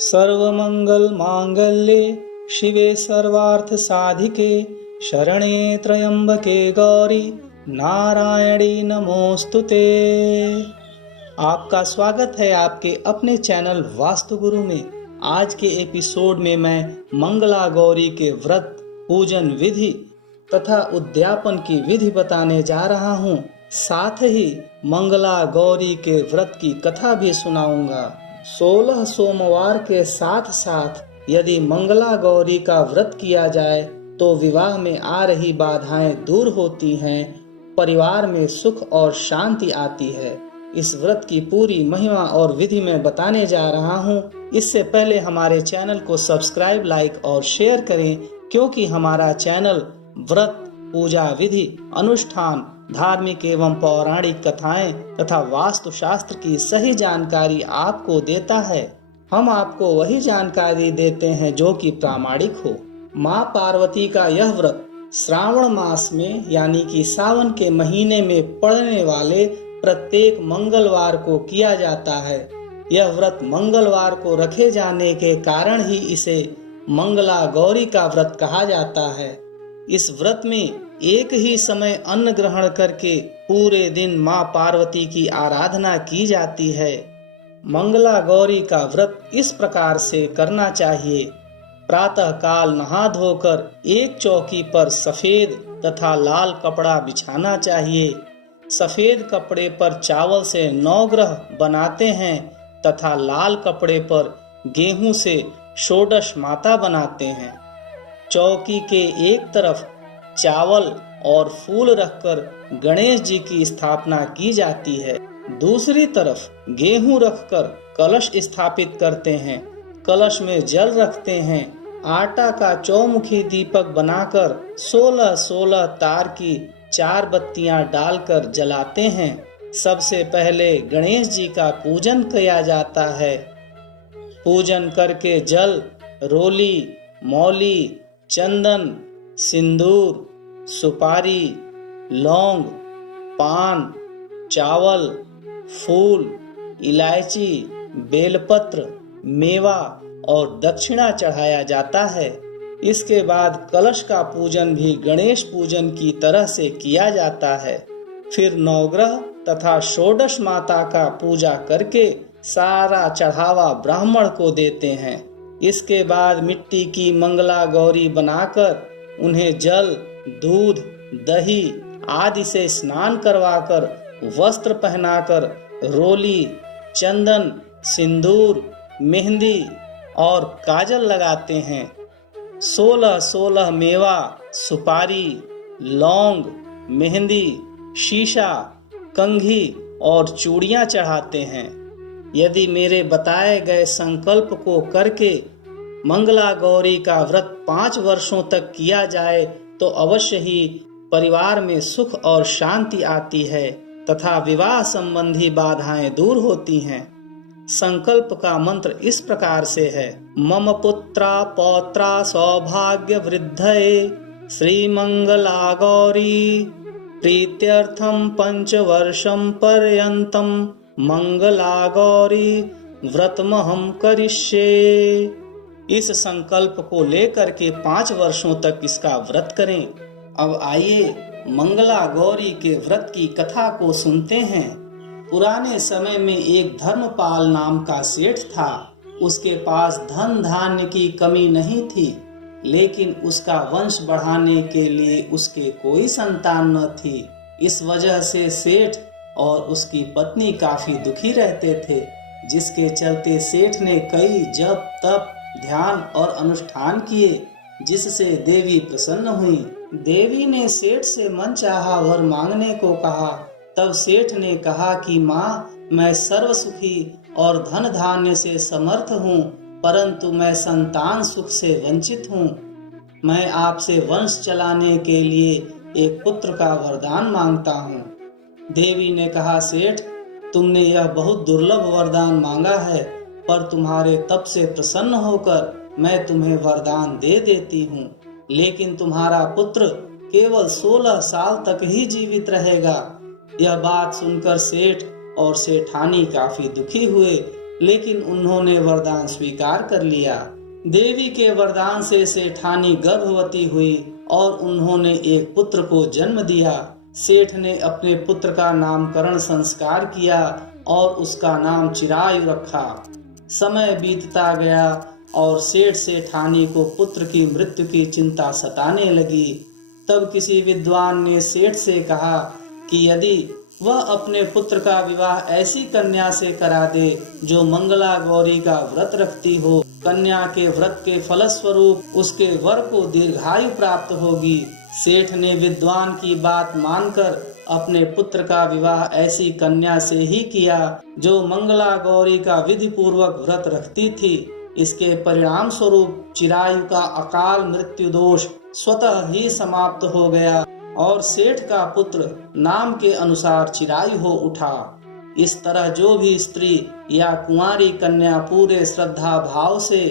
सर्वमंगल मांगल्ये शिवे सर्वार्थ साधिके शरण्ये त्र्यंबके गौरी नारायणी नमोस्तुते। आपका स्वागत है आपके अपने चैनल वास्तु गुरु में। आज के एपिसोड में मैं मंगला गौरी के व्रत, पूजन विधि तथा उद्यापन की विधि बताने जा रहा हूँ। साथ ही मंगला गौरी के व्रत की कथा भी सुनाऊंगा। 16 सोमवार के साथ साथ यदि मंगला गौरी का व्रत किया जाए तो विवाह में आ रही बाधाएं दूर होती हैं, परिवार में सुख और शांति आती है। इस व्रत की पूरी महिमा और विधि में बताने जा रहा हूँ। इससे पहले हमारे चैनल को सब्सक्राइब, लाइक और शेयर करें, क्योंकि हमारा चैनल व्रत, पूजा विधि, अनुष्ठान, धार्मिक एवं पौराणिक कथाएं तथा वास्तु शास्त्र की सही जानकारी आपको देता है। हम आपको वही जानकारी देते हैं जो कि प्रामाणिक हो। माँ पार्वती का यह व्रत श्रावण मास में यानी कि सावन के महीने में पड़ने वाले प्रत्येक मंगलवार को किया जाता है। यह व्रत मंगलवार को रखे जाने के कारण ही इसे मंगला गौरी का व्रत कहा जाता है। इस व्रत में एक ही समय अन्न ग्रहण करके पूरे दिन माँ पार्वती की आराधना की जाती है। मंगला गौरी का व्रत इस प्रकार से करना चाहिए। प्रातः काल नहा धोकर एक चौकी पर सफेद तथा लाल कपड़ा बिछाना चाहिए। सफेद कपड़े पर चावल से नवग्रह बनाते हैं तथा लाल कपड़े पर गेहूं से षोडश माता बनाते हैं। चौकी के एक तरफ चावल और फूल रखकर गणेश जी की स्थापना की जाती है। दूसरी तरफ गेहूं रखकर कलश स्थापित करते हैं। कलश में जल रखते हैं। आटा का चौमुखी दीपक बनाकर 16-16 तार की 4 बत्तियां डालकर जलाते हैं। सबसे पहले गणेश जी का पूजन किया जाता है। पूजन करके जल, रोली, मौली, चंदन, सिंदूर, सुपारी, लौंग, पान, चावल, फूल, इलायची, बेलपत्र, मेवा और दक्षिणा चढ़ाया जाता है। इसके बाद कलश का पूजन भी गणेश पूजन की तरह से किया जाता है। फिर नवग्रह तथा षोडश माता का पूजा करके सारा चढ़ावा ब्राह्मण को देते हैं। इसके बाद मिट्टी की मंगला गौरी बनाकर उन्हें जल, दूध, दही आदि से स्नान करवाकर, वस्त्र पहनाकर, रोली, चंदन, सिंदूर, मेहंदी और काजल लगाते हैं। 16-16 मेवा, सुपारी, लौंग, मेहंदी, शीशा, कंघी और चूड़ियां चढ़ाते हैं। यदि मेरे बताए गए संकल्प को करके मंगला गौरी का व्रत 5 वर्षों तक किया जाए तो अवश्य ही परिवार में सुख और शांति आती है तथा विवाह संबंधी बाधाएं दूर होती हैं। संकल्प का मंत्र इस प्रकार से है। मम पुत्रा पौत्रा सौभाग्य वृद्धये श्री मंगला गौरी प्रीत्यर्थम 5 वर्षं पर्यंतम मंगला गौरी व्रतमहं करिष्ये। इस संकल्प को लेकर के 5 वर्षों तक इसका व्रत करें। अब आइए मंगला गौरी के व्रत की कथा को सुनते हैं। पुराने समय में एक धर्मपाल नाम का सेठ था। उसके पास धन धान्य की कमी नहीं थी, लेकिन उसका वंश बढ़ाने के लिए उसके कोई संतान न थी। इस वजह से सेठ और उसकी पत्नी काफी दुखी रहते थे, जिसके चलते सेठ ने कई जप, तप, ध्यान और अनुष्ठान किए, जिससे देवी प्रसन्न हुई। देवी ने सेठ से मनचाहा वर मांगने को कहा। तब सेठ ने कहा कि माँ, मैं सर्व सुखी और धन धान्य से समर्थ हूँ, परंतु मैं संतान सुख से वंचित हूँ। मैं आपसे वंश चलाने के लिए एक पुत्र का वरदान मांगता हूँ। देवी ने कहा, सेठ, तुमने यह बहुत दुर्लभ वरदान मांगा है, पर तुम्हारे तप से प्रसन्न होकर मैं तुम्हें वरदान दे देती हूँ, लेकिन तुम्हारा पुत्र केवल 16 साल तक ही जीवित रहेगा। यह बात सुनकर सेठ और सेठानी काफी दुखी हुए। लेकिन उन्होंने वरदान स्वीकार कर लिया। देवी के वरदान से सेठानी गर्भवती हुई और उन्होंने एक पुत्र को जन्म दिया। सेठ ने अपने पुत्र का नामकरण संस्कार किया और उसका नाम चिरायु रखा। समय बीतता गया और सेठ सेठानी को पुत्र की मृत्यु की चिंता सताने लगी। तब किसी विद्वान ने सेठ से कहा कि यदि वह अपने पुत्र का विवाह ऐसी कन्या से करा दे जो मंगला गौरी का व्रत रखती हो, कन्या के व्रत के फलस्वरूप उसके वर को दीर्घायु प्राप्त होगी। सेठ ने विद्वान की बात मानकर अपने पुत्र का विवाह ऐसी कन्या से ही किया जो मंगला गौरी का विधि पूर्वक व्रत रखती थी। इसके परिणाम स्वरूप चिरायु का अकाल मृत्यु दोष स्वतः ही समाप्त हो गया और सेठ का पुत्र नाम के अनुसार चिरायु हो उठा। इस तरह जो भी स्त्री या कुंवारी कन्या पूरे श्रद्धा भाव से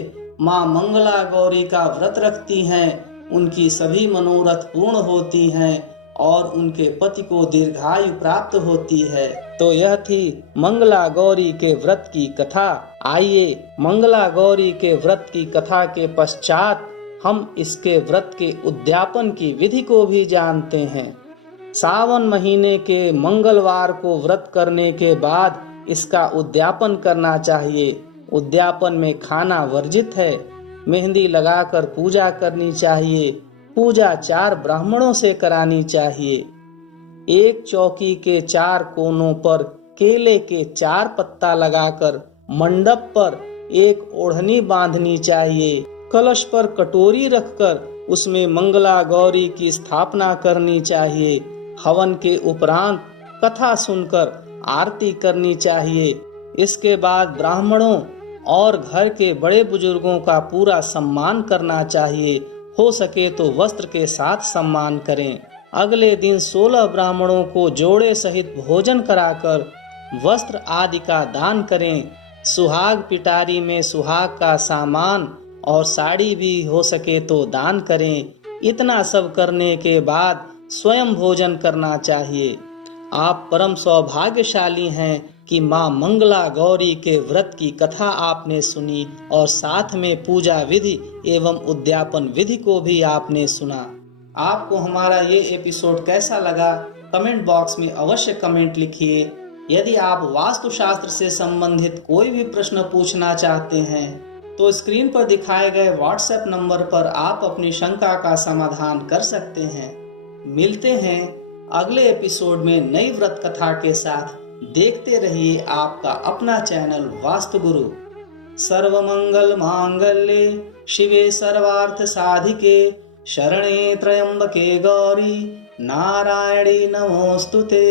मां मंगला गौरी का व्रत रखती हैं, उनकी सभी मनोरथ पूर्ण होती हैं और उनके पति को दीर्घायु प्राप्त होती है। तो यह थी मंगला गौरी के व्रत की कथा। आइए मंगला गौरी के व्रत की कथा के पश्चात हम इसके व्रत के उद्यापन की विधि को भी जानते हैं। सावन महीने के मंगलवार को व्रत करने के बाद इसका उद्यापन करना चाहिए। उद्यापन में खाना वर्जित है। मेहंदी लगाकर पूजा करनी चाहिए। पूजा 4 ब्राह्मणों से करानी चाहिए। एक चौकी के 4 कोनों पर केले के 4 पत्ता लगाकर मंडप पर एक ओढ़नी बांधनी चाहिए। कलश पर कटोरी रखकर उसमें मंगला गौरी की स्थापना करनी चाहिए। हवन के उपरांत कथा सुनकर आरती करनी चाहिए। इसके बाद ब्राह्मणों और घर के बड़े बुजुर्गों का पूरा सम्मान करना चाहिए। हो सके तो वस्त्र के साथ सम्मान करें। अगले दिन 16 ब्राह्मणों को जोड़े सहित भोजन कराकर वस्त्र आदि का दान करें। सुहाग पिटारी में सुहाग का सामान और साड़ी भी हो सके तो दान करें। इतना सब करने के बाद स्वयं भोजन करना चाहिए। आप परम सौभाग्यशाली हैं कि मां मंगला गौरी के व्रत की कथा आपने सुनी और साथ में पूजा विधि एवं उद्यापन विधि को भी आपने सुना। आपको हमारा ये एपिसोड कैसा लगा कमेंट बॉक्स में अवश्य कमेंट लिखिए। यदि आप वास्तुशास्त्र से संबंधित कोई भी प्रश्न पूछना चाहते हैं तो स्क्रीन पर दिखाए गए व्हाट्सएप नंबर पर आप अपनी शंका का समाधान कर सकते हैं। मिलते हैं अगले एपिसोड में नई व्रत कथा के साथ। देखते रहिए आपका अपना चैनल वास्तु गुरु। सर्वमंगल मांगल्ये शिवे सर्वार्थ साधिके शरणे त्र्यंबके गौरी नारायणी नमोस्तुते।